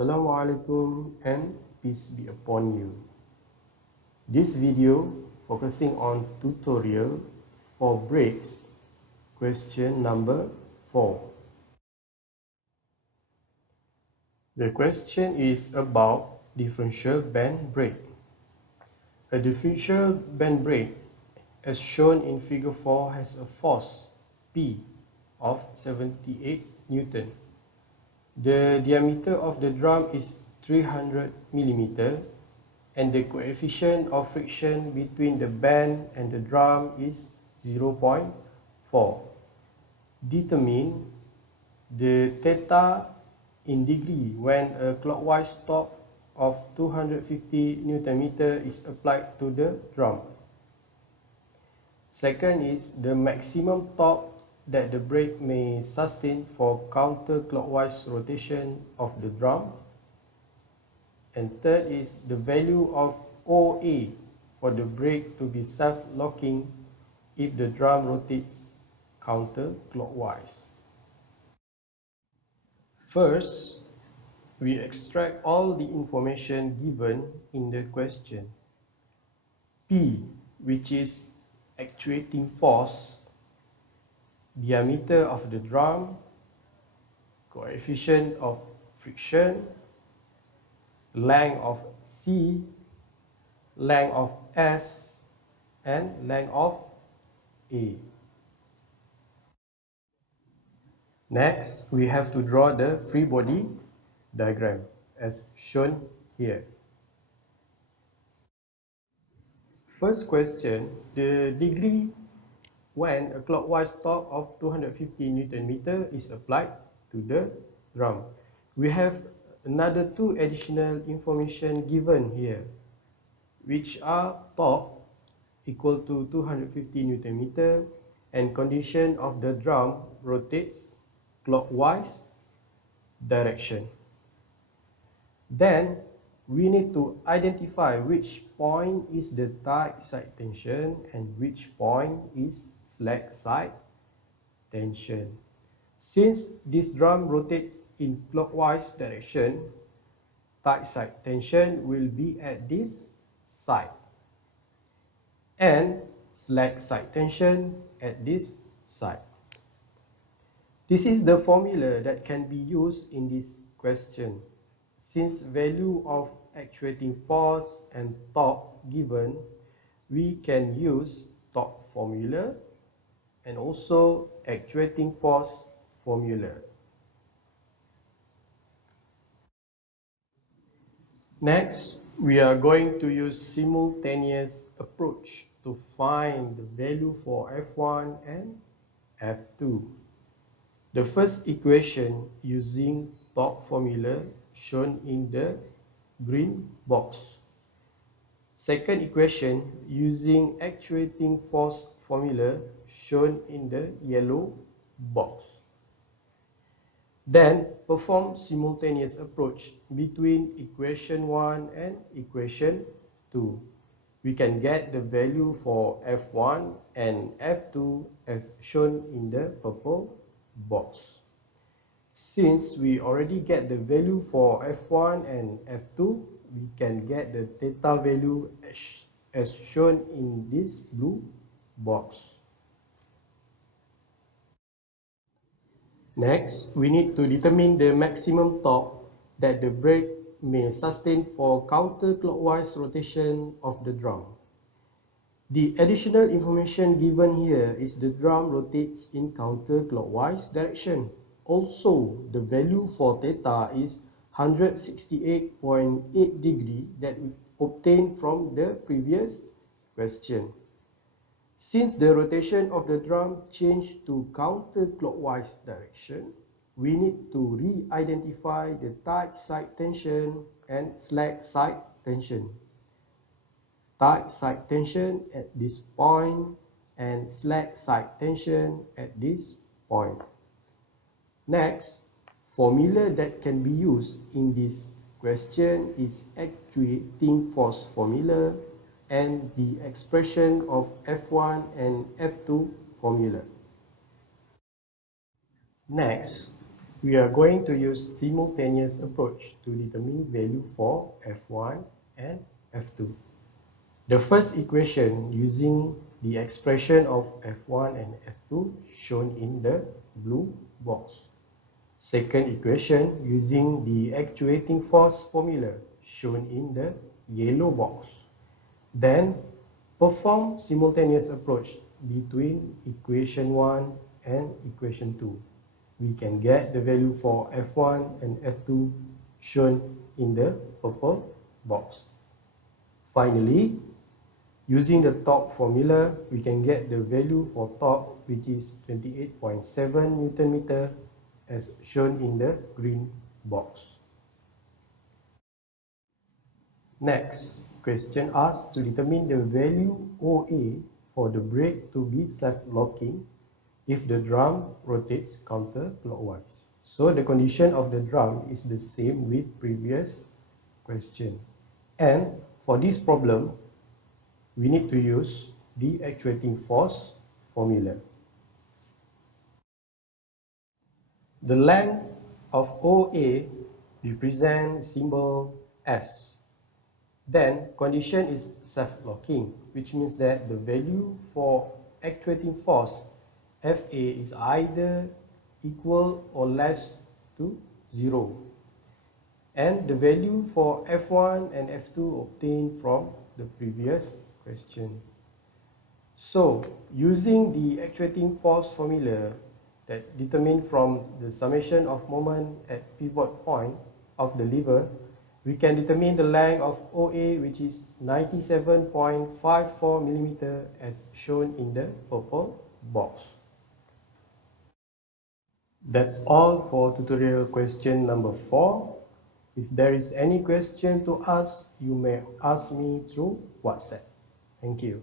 Assalamualaikum and peace be upon you. This video focusing on tutorial for brakes, question number 4. The question is about differential band brake. A differential band brake, as shown in figure 4, has a force P of 78 Newton. The diameter of the drum is 300 mm and the coefficient of friction between the band and the drum is 0.4. Determine the theta in degree when a clockwise torque of 250 Nm is applied to the drum. Second is the maximum torque that the brake may sustain for counterclockwise rotation of the drum. And third is the value of OA for the brake to be self-locking if the drum rotates counterclockwise. First, we extract all the information given in the question. P, which is actuating force, diameter of the drum, coefficient of friction, length of C, length of S, and length of A. Next, we have to draw the free body diagram as shown here. First question, the degree when a clockwise torque of 250 Nm is applied to the drum. We have another two additional information given here, which are torque equal to 250 Nm and condition of the drum rotates clockwise direction. Then we need to identify which point is the tight side tension and which point is slack side tension. Since this drum rotates in clockwise direction, tight side tension will be at this side and slack side tension at this side. This is the formula that can be used in this question. Since value of actuating force and torque given, we can use torque formula and also actuating force formula. Next, we are going to use simultaneous approach to find the value for F1 and F2. The first equation using torque formula shown in the green box. Second equation using actuating force formula shown in the yellow box. Then perform simultaneous approach between equation 1 and equation 2. We can get the value for F1 and F2 as shown in the purple box. Since we already get the value for F1 and F2, we can get the theta value as shown in this blue box. Next, we need to determine the maximum torque that the brake may sustain for counterclockwise rotation of the drum. The additional information given here is the drum rotates in counterclockwise direction. Also, the value for theta is 168.8 degree that we obtained from the previous question. Since the rotation of the drum changed to counterclockwise direction, we need to re-identify the tight side tension and slack side tension. Tight side tension at this point and slack side tension at this point. Next, formula that can be used in this question is actuating force formula and the expression of F1 and F2 formula. Next, We are going to use simultaneous approach to determine value for F1 and F2. The first equation using the expression of F1 and F2 shown in the blue box. Second equation using the actuating force formula shown in the yellow box. Then perform simultaneous approach between equation 1 and equation 2. We can get the value for F1 and F2 shown in the purple box. Finally, using the torque formula, we can get the value for torque, which is 28.7 Newton meter as shown in the green box. Next, question asks to determine the value OA for the brake to be self-locking if the drum rotates counterclockwise. So the condition of the drum is the same with previous question. And for this problem, we need to use the actuating force formula. The length of OA represents symbol S. Then condition is self-locking, which means that the value for actuating force FA is either equal or less to 0. And the value for F1 and F2 obtained from the previous question. So, using the actuating force formula that determined from the summation of moment at pivot point of the lever, we can determine the length of OA, which is 97.54 mm as shown in the purple box. That's all for tutorial question number 4. If there is any question to ask, you may ask me through WhatsApp. Thank you.